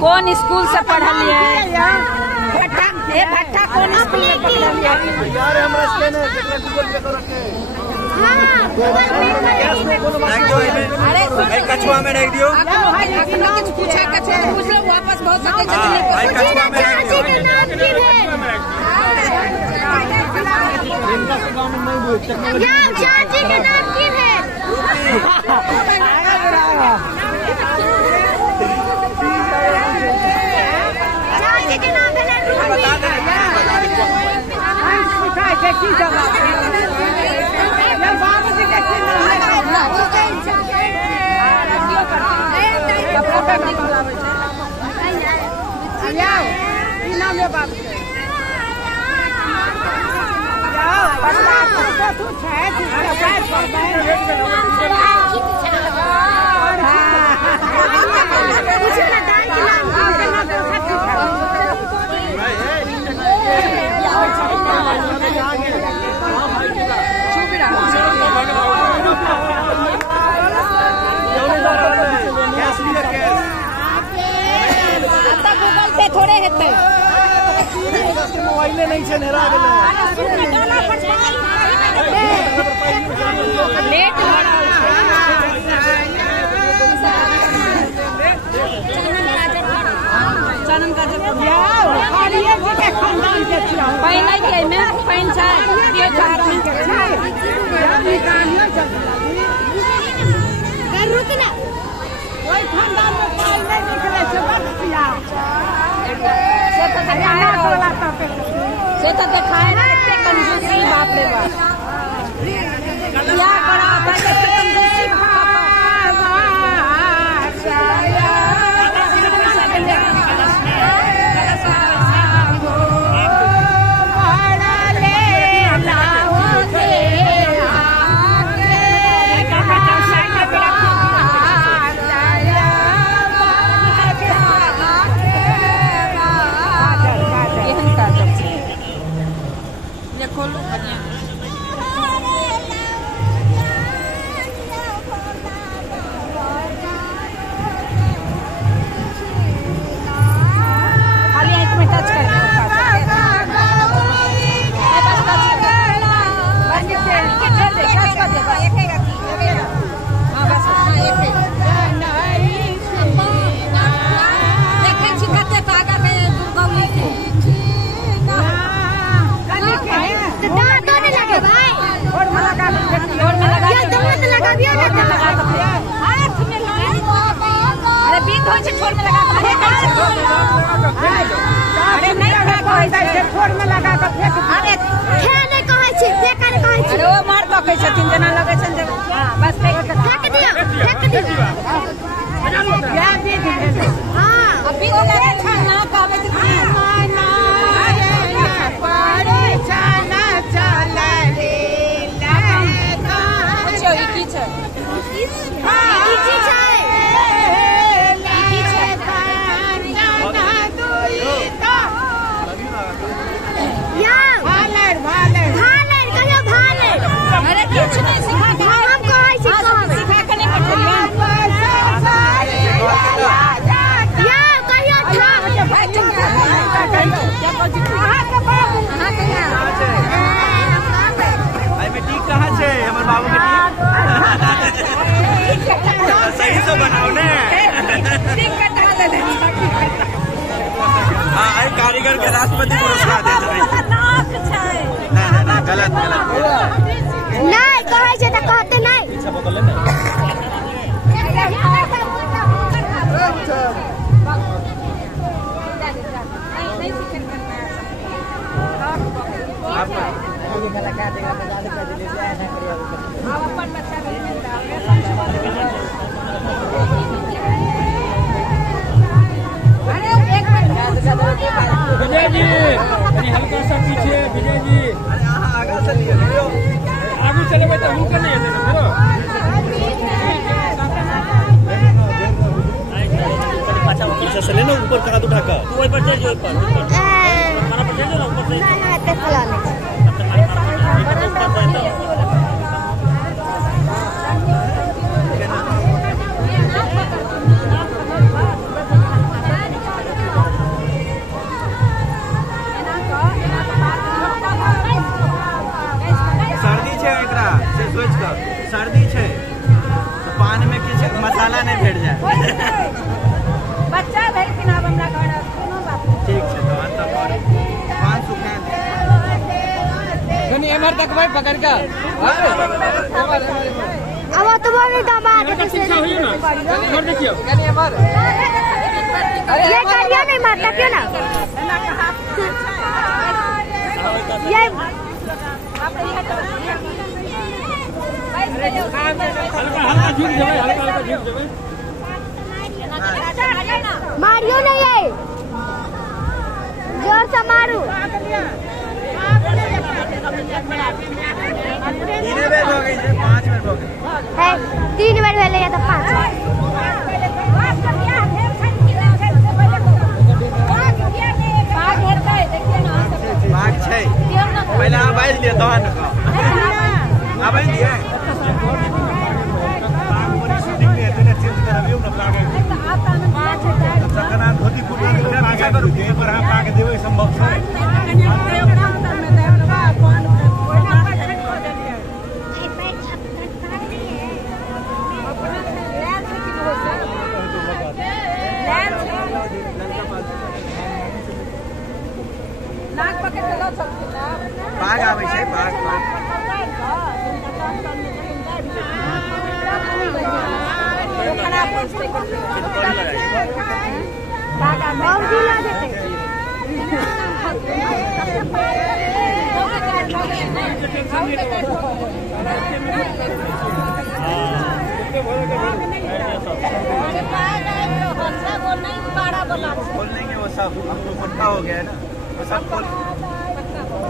कौन स्कूल से पढ़लिए? भट्टा कौन स्कूल में पढ़लिए? अरे कछुआ में रख दियो। कुछ पूछा कछुआ पूछ लो वापस बहुत सके चाची के नाम की है? चाची के नाम है थोड़े हेते मोबाइल नहीं छे नेरा गेले लेट हो चनन का जब खालिए के खानदान के पहिने के में पहिन छै के चार में के छै निकालियो कर रुक ना कोई खानदान में पाई नहीं निकले छै बतिया से तो दिखाए ना इतने कंजूसी बाप रे बाप क्या करा पहले से कंजूसी सही से बनाओ ने कारीगर के राष्ट्रपति पुरस्कार दे देबै। गलत नहीं कहै छै त कहते नहीं विजय जी हल्का सा पीछे विजय जी आगे चलिए आगे चलेबे तो हुनकर नहीं हेतै ना पीछे से लेना ऊपर कहाँ तो ढका ओइ पर चल जो ऊपर मारा पर चल जो ना ऊपर से ना ते फला नहीं सोच कर सर्दी है तो पान में किसी मसाला नहीं भेट जाए। बच्चा भाई पिनाब हमरा घर कोनो बात ठीक है तो अंत पान सुखा कनी एमर तक भाई पकड़ का अब तुम्हारे दामाद शिक्षा हुई ना एमर देखियो कनी एमर ये करिया नहीं मारता क्यों ना ये हल्का झुक जावे हल्का झुक जावे मारियो नहीं है जोर से मारू 3 बेर हो गई 5 मिनट हो गए है 3 बार भेले या तो 5 बाघ छै पहले आप बाइल दिए तहन आप बाइल दिए संभव बाघ आवे छै बाघ मौजी ला देते खोल लेंगे वो सब हमको पक्का हो गया है ना वो सब खोल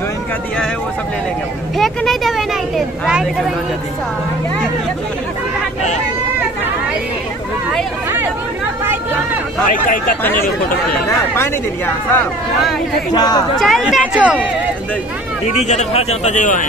जो इनका दिया है वो सब ले लेंगे अपने फेंक नहीं देवे नहीं दे राइट देवे पानी दे दिया सब चलते छो दीदी ज्यादा खा जाता जो है